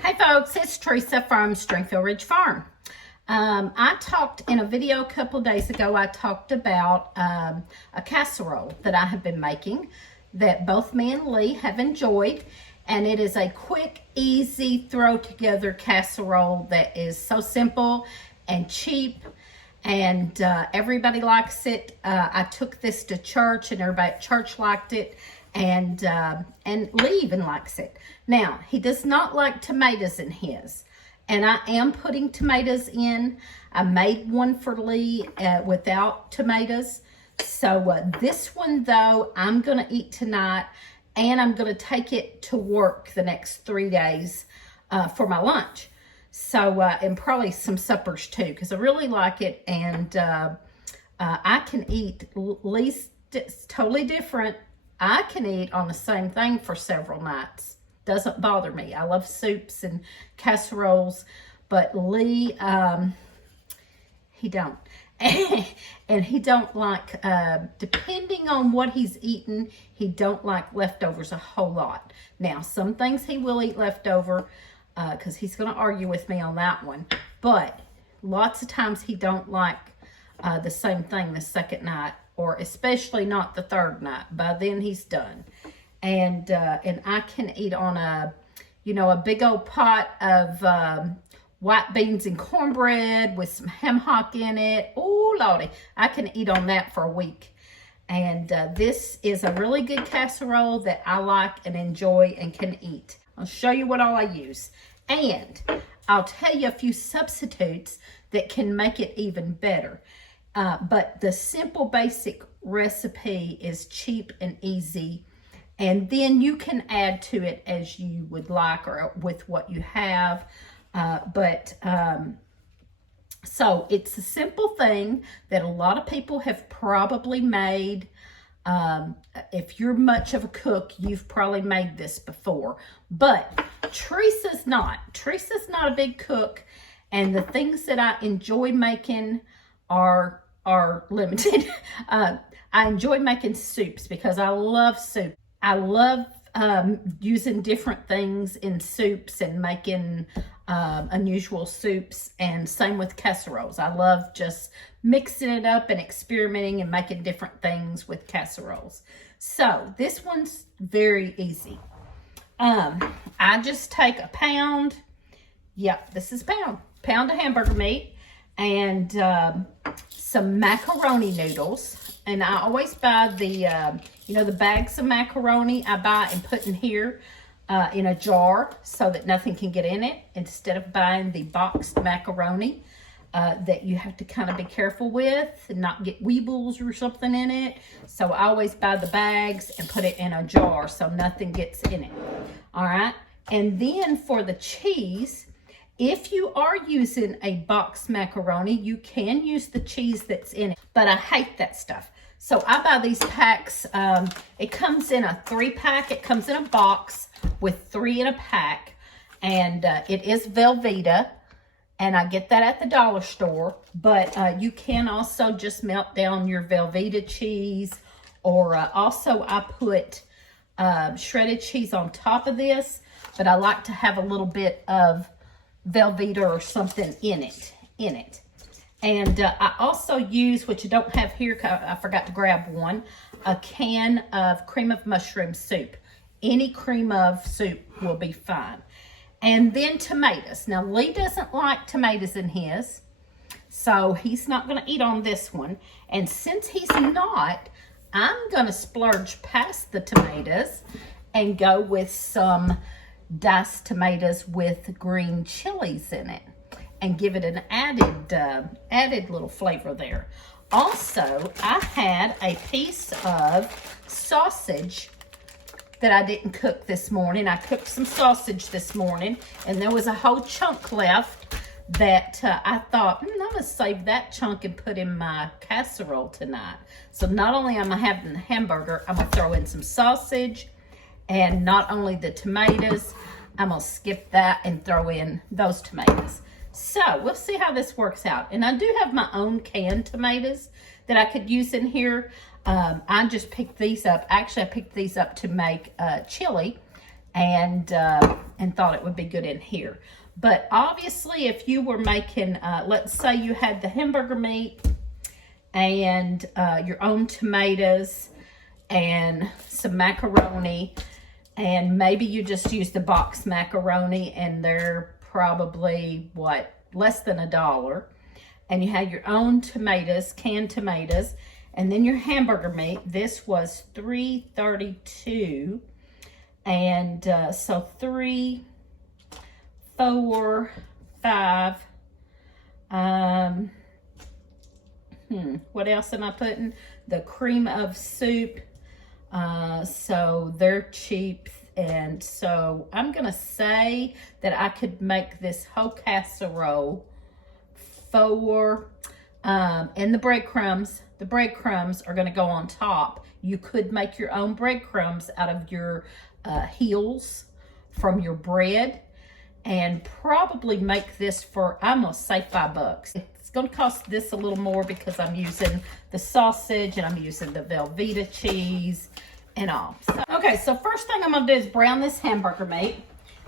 Hey folks, it's Teresa from Stringfield Ridge Farm. I talked in a video a couple days ago, I talked about a casserole that I have been making that both me and Lee have enjoyed. And it is a quick, easy, throw together casserole that is so simple and cheap. And everybody likes it. I took this to church and everybody at church liked it. And Lee even likes it. Now, he does not like tomatoes in his. And I am putting tomatoes in. I made one for Lee without tomatoes. So this one, though, I'm going to eat tonight. And I'm going to take it to work the next 3 days for my lunch. So, and probably some suppers too, because I really like it. And I can eat, Lee's totally different. I can eat on the same thing for several nights. Doesn't bother me. I love soups and casseroles, but Lee, he don't. And he don't like, depending on what he's eating, he don't like leftovers a whole lot. Now, some things he will eat leftover, because he's going to argue with me on that one. But lots of times he don't like the same thing the second night, or especially not the third night. By then he's done. And I can eat on a big old pot of white beans and cornbread with some ham hock in it. Oh, Lordy, I can eat on that for a week. And this is a really good casserole that I like and enjoy and can eat. I'll show you what all I use. And I'll tell you a few substitutes that can make it even better. But the simple basic recipe is cheap and easy. And then you can add to it as you would like or with what you have. So it's a simple thing that a lot of people have probably made. If you're much of a cook, you've probably made this before. But Teresa's not. Teresa's not a big cook. And the things that I enjoy making are limited. I enjoy making soups because I love soup. I love using different things in soups and making unusual soups, and same with casseroles. I love just mixing it up and experimenting and making different things with casseroles. So this one's very easy. I just take a pound. Yep, this is a pound of hamburger meat and some macaroni noodles. And I always buy the bags of macaroni I buy and put in here in a jar so that nothing can get in it, instead of buying the boxed macaroni that you have to kind of be careful with and not get weevils or something in it. So I always buy the bags and put it in a jar so nothing gets in it. All right. And then for the cheese, if you are using a boxed macaroni, you can use the cheese that's in it, but I hate that stuff. So I buy these packs. It comes in a 3-pack. It comes in a box with 3 in a pack. And it is Velveeta. And I get that at the dollar store. But you can also just melt down your Velveeta cheese. Or also I put shredded cheese on top of this. But I like to have a little bit of Velveeta or something in it. And I also use, which I don't have here, I forgot to grab one, a can of cream of mushroom soup. Any cream of soup will be fine. And then tomatoes. Now, Lee doesn't like tomatoes in his, so he's not going to eat on this one. And since he's not, I'm going to splurge past the tomatoes and go with some diced tomatoes with green chilies in it, and give it an added little flavor there. Also, I had a piece of sausage that I didn't cook this morning. I cooked some sausage this morning, and there was a whole chunk left that I thought, I'm going to save that chunk and put in my casserole tonight. So not only am I having the hamburger, I'm going to throw in some sausage, and not only the tomatoes, I'm going to skip that and throw in those tomatoes. So we'll see how this works out. And I do have my own canned tomatoes that I could use in here. I just picked these up. Actually, I picked these up to make chili. And and thought it would be good in here. But obviously, if you were making, let's say you had the hamburger meat and your own tomatoes and some macaroni, and maybe you just use the box macaroni and they're probably, what, less than $1. And you had your own tomatoes, canned tomatoes, and then your hamburger meat. This was $3.32. And so 3, 4, 5. What else am I putting? The cream of soup. So they're cheap. And so I'm going to say that I could make this whole casserole for, and the breadcrumbs. The breadcrumbs are going to go on top. You could make your own breadcrumbs out of your heels from your bread, and probably make this for, I'm going to say $5. It's going to cost this a little more because I'm using the sausage and I'm using the Velveeta cheese and all. So, okay, so first thing I'm going to do is brown this hamburger meat.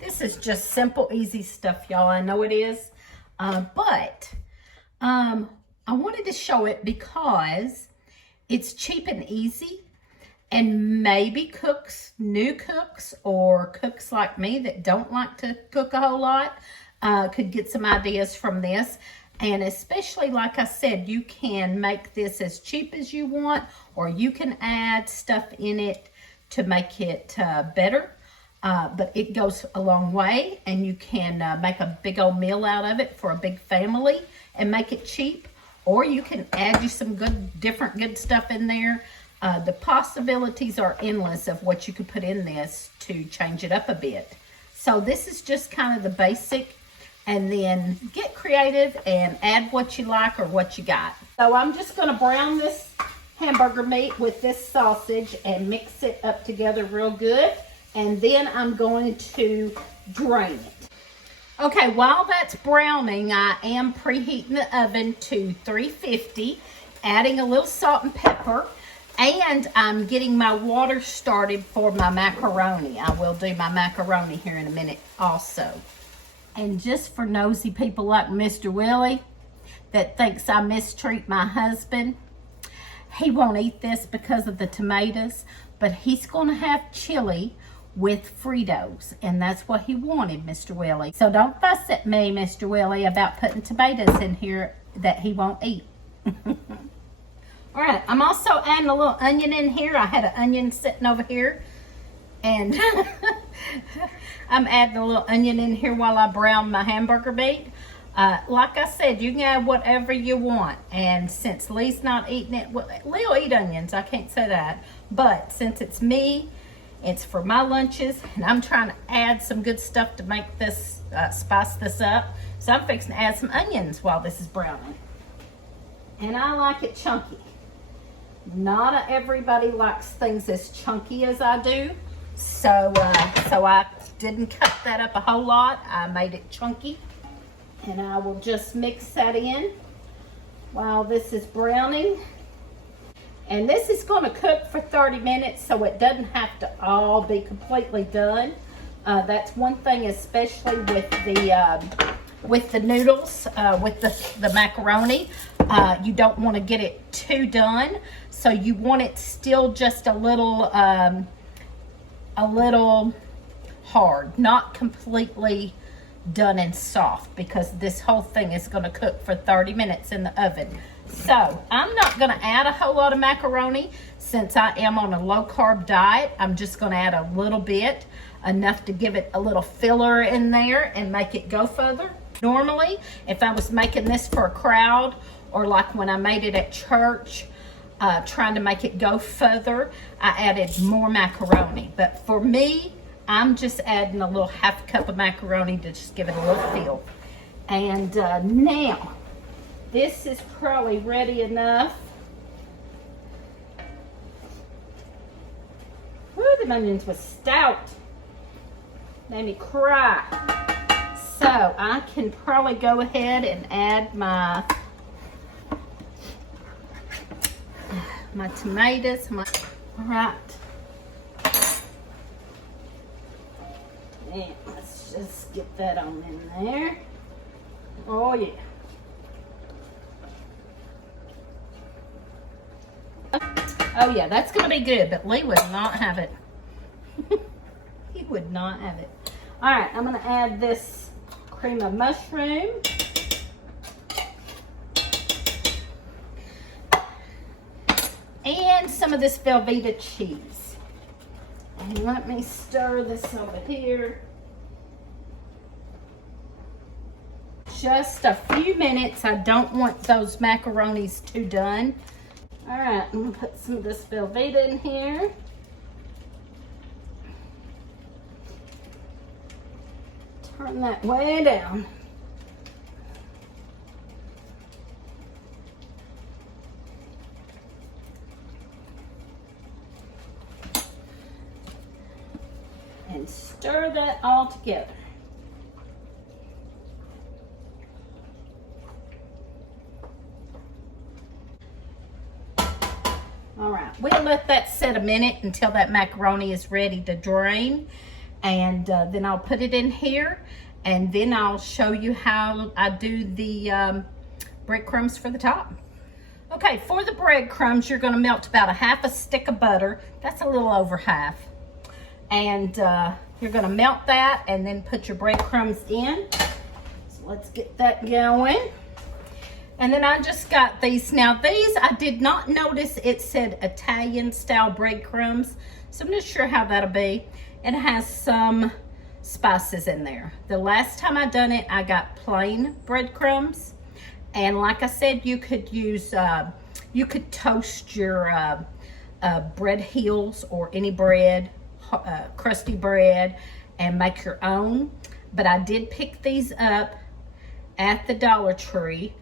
This is just simple, easy stuff, y'all. I know it is. But I wanted to show it because it's cheap and easy. And maybe cooks, new cooks, or cooks like me that don't like to cook a whole lot, could get some ideas from this. And especially, like I said, you can make this as cheap as you want, or you can add stuff in it to make it better. But it goes a long way, and you can make a big old meal out of it for a big family and make it cheap. Or you can add you some different good stuff in there. The possibilities are endless of what you could put in this to change it up a bit. So this is just kind of the basic, and then get creative and add what you like or what you got. So I'm just going to brown this hamburger meat with this sausage and mix it up together real good. And then I'm going to drain it. Okay, while that's browning, I am preheating the oven to 350, adding a little salt and pepper. And I'm getting my water started for my macaroni. I will do my macaroni here in a minute also. And just for nosy people like Mr. Willie that thinks I mistreat my husband, he won't eat this because of the tomatoes, but he's going to have chili with Fritos, and that's what he wanted, Mr. Willie. So don't fuss at me, Mr. Willie, about putting tomatoes in here that he won't eat. All right, I'm also adding a little onion in here. I had an onion sitting over here, and I'm adding a little onion in here while I brown my hamburger meat. Like I said, you can add whatever you want, and since Lee's not eating it, well, Lee will eat onions, I can't say that, but since it's me, it's for my lunches, and I'm trying to add some good stuff to make this, spice this up, so I'm fixing to add some onions while this is browning. And I like it chunky. Not everybody likes things as chunky as I do, so I didn't cut that up a whole lot. I made it chunky, and I will just mix that in while this is browning. And this is going to cook for 30 minutes, so it doesn't have to all be completely done. That's one thing, especially with the noodles, with the macaroni. You don't want to get it too done, so you want it still just a little hard, not completely done and soft, because this whole thing is going to cook for 30 minutes in the oven. So I'm not going to add a whole lot of macaroni since I am on a low carb diet. I'm just going to add a little bit, enough to give it a little filler in there and make it go further. Normally, if I was making this for a crowd, or like when I made it at church, trying to make it go further, I added more macaroni. But for me, I'm just adding a little half cup of macaroni to just give it a little feel. And now, this is probably ready enough. Woo, the onions was stout. Made me cry. So I can probably go ahead and add my tomatoes. All right. And let's just get that on in there. Oh yeah. Oh yeah, that's gonna be good, but Lee would not have it. He would not have it. All right, I'm gonna add this cream of mushroom. And some of this Velveeta cheese. And let me stir this over here. Just a few minutes. I don't want those macaronis too done. All right, I'm gonna put some of this Velveeta in here. Turn that way down. And stir that all together. All right, we'll let that set a minute until that macaroni is ready to drain. And then I'll put it in here, and then I'll show you how I do the breadcrumbs for the top. Okay, for the breadcrumbs, you're gonna melt about a half a stick of butter. That's a little over half. And you're gonna melt that and then put your breadcrumbs in. So let's get that going. And then I just got these. Now these, I did not notice it said Italian style breadcrumbs. So I'm not sure how that'll be. It has some spices in there. The last time I done it, I got plain breadcrumbs. And like I said, you could use, you could toast your bread heels or any bread, crusty bread, and make your own. But I did pick these up at the Dollar Tree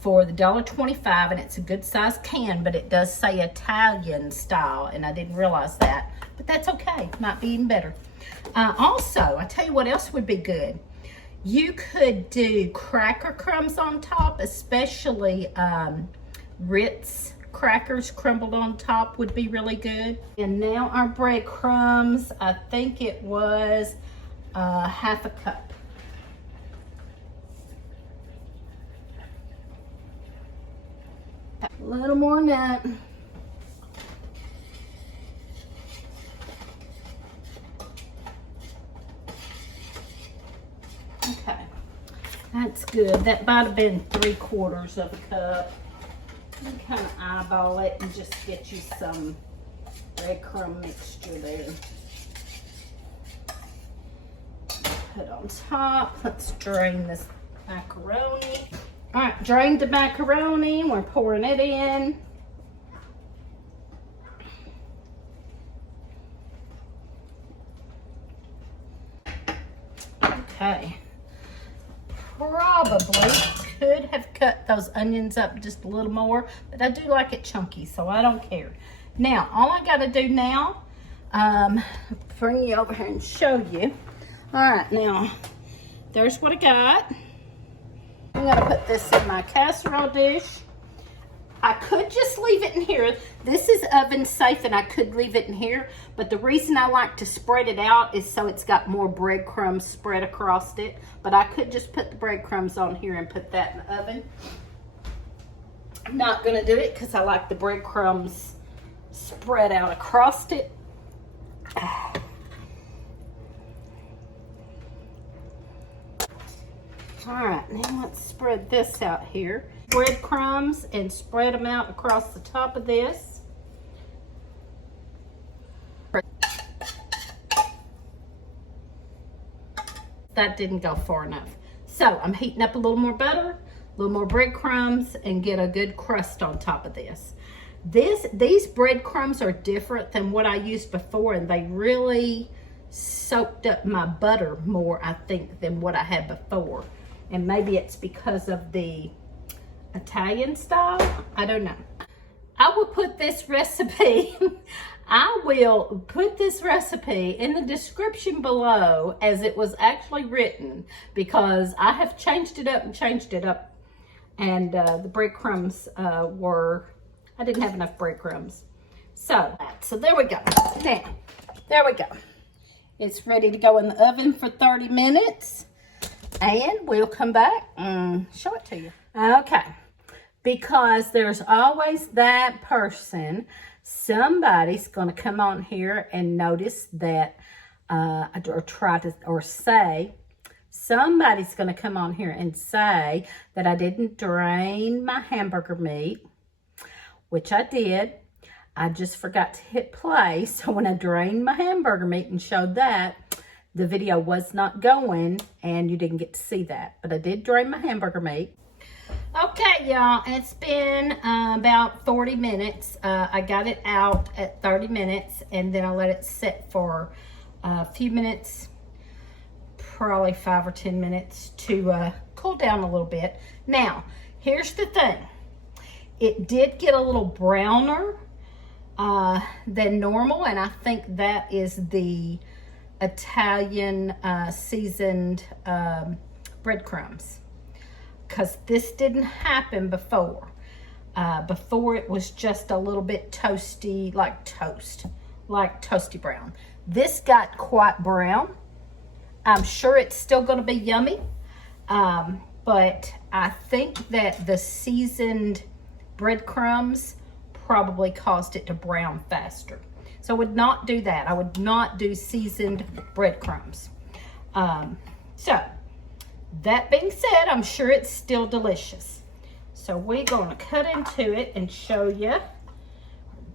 for the $1.25, and it's a good size can, but it does say Italian style, and I didn't realize that, but that's okay. Might be even better. Also, I tell you what else would be good. You could do cracker crumbs on top, especially Ritz crackers crumbled on top would be really good. And now our breadcrumbs, I think it was half a cup. A little more than that. Okay, that's good. That might have been 3/4 of a cup. You can kind of eyeball it and just get you some breadcrumb mixture there. Put on top. Let's drain this macaroni. All right, drained the macaroni. We're pouring it in. Okay. Probably could have cut those onions up just a little more, but I do like it chunky, so I don't care. Now, all I got to do now, bring you over here and show you. All right, now, there's what I got. I'm going to put this in my casserole dish. I could just leave it in here. This is oven safe, and I could leave it in here, but the reason I like to spread it out is so it's got more breadcrumbs spread across it. But I could just put the breadcrumbs on here and put that in the oven. I'm not going to do it because I like the breadcrumbs spread out across it. All right, now let's spread this out here. Breadcrumbs and spread them out across the top of this. That didn't go far enough. So I'm heating up a little more butter, a little more breadcrumbs, and get a good crust on top of this. These breadcrumbs are different than what I used before, and they really soaked up my butter more, I think, than what I had before. And maybe it's because of the Italian style. I don't know. I will put this recipe, I will put this recipe in the description below as it was actually written, because I have changed it up and changed it up. And the breadcrumbs I didn't have enough breadcrumbs. So there we go. Now, there we go. It's ready to go in the oven for 30 minutes. And we'll come back and show it to you. Okay. Because there's always that person, somebody's going to come on here and notice that, or say, somebody's going to come on here and say that I didn't drain my hamburger meat, which I did. I just forgot to hit play. So when I drained my hamburger meat and showed that, the video was not going and you didn't get to see that. But I did drain my hamburger meat. Okay, y'all, it's been about 40 minutes. I got it out at 30 minutes and then I let it sit for a few minutes, probably 5 or 10 minutes to cool down a little bit. Now, here's the thing. It did get a little browner than normal, and I think that is the Italian seasoned breadcrumbs, because this didn't happen before. Before it was just a little bit toasty, like toast, like toasty brown. This got quite brown. I'm sure it's still going to be yummy, but I think that the seasoned breadcrumbs probably caused it to brown faster. So I would not do that. I would not do seasoned breadcrumbs. So that being said, I'm sure it's still delicious. So we're going to cut into it and show you.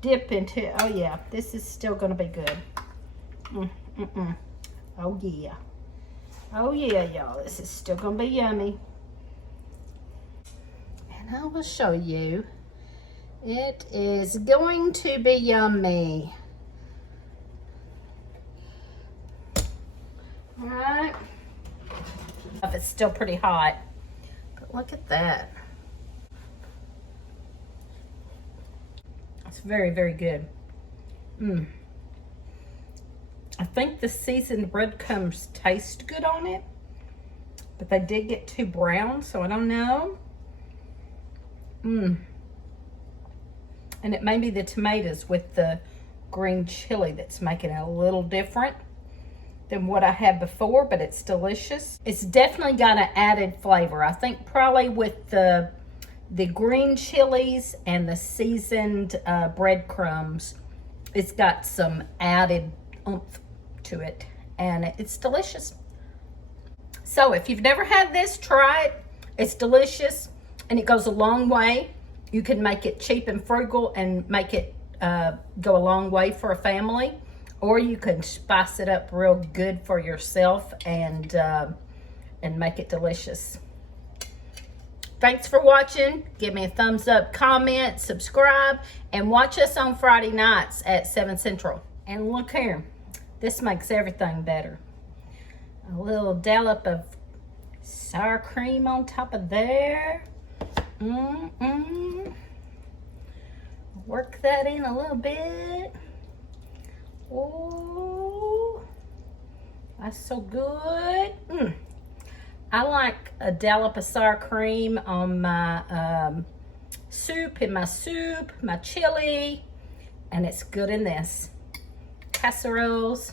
Dip into it. Oh yeah, this is still going to be good. Oh yeah. Oh yeah, y'all. This is still going to be yummy. And I will show you. It is going to be yummy. All right. It's still pretty hot, but look at that. It's very, very good. I think the seasoned breadcrumbs taste good on it, but they did get too brown, so I don't know. And it may be the tomatoes with the green chili that's making it a little different than what I had before, but it's delicious. It's definitely got an added flavor. I think probably with the green chilies and the seasoned breadcrumbs, it's got some added oomph to it, and it's delicious. So if you've never had this, try it. It's delicious, and it goes a long way. You can make it cheap and frugal and make it go a long way for a family, or you can spice it up real good for yourself and make it delicious. Thanks for watching. Give me a thumbs up, comment, subscribe, and watch us on Friday nights at 7 Central. And look here, this makes everything better. A little dollop of sour cream on top of there. Work that in a little bit. Oh, that's so good. I like a dollop of sour cream on my soup, my chili, and it's good in this. Casseroles.